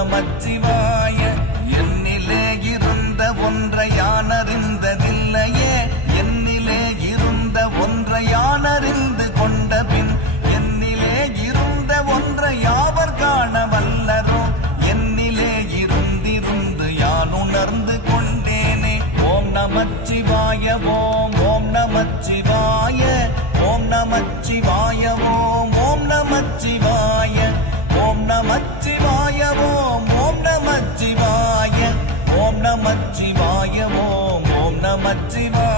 நமச்சிவாய. என்னிலே இருந்த ஒன்றை யானறிந்ததில்லையே, என்னிலே இருந்த ஒன்றை யானறிந்து கொண்ட பின் என்னிலே இருந்த ஒன்றை யாவர் காண வல்லரோ, என்னிலே இருந்திருந்து யான் உணர்ந்து கொண்டேனே. ஓம் நமச்சிவாய ஓம் ஓம் நமச்சிவாய ஓம் நமச்சிவாய ஓம் ஓம் நமச்சிவாய ஓம் நமச்சிவாய ஓம் ஓம் நமச்சிவாய ஓம் நமச்சிவாய ஓம் ஓம் நமச்சிவாய.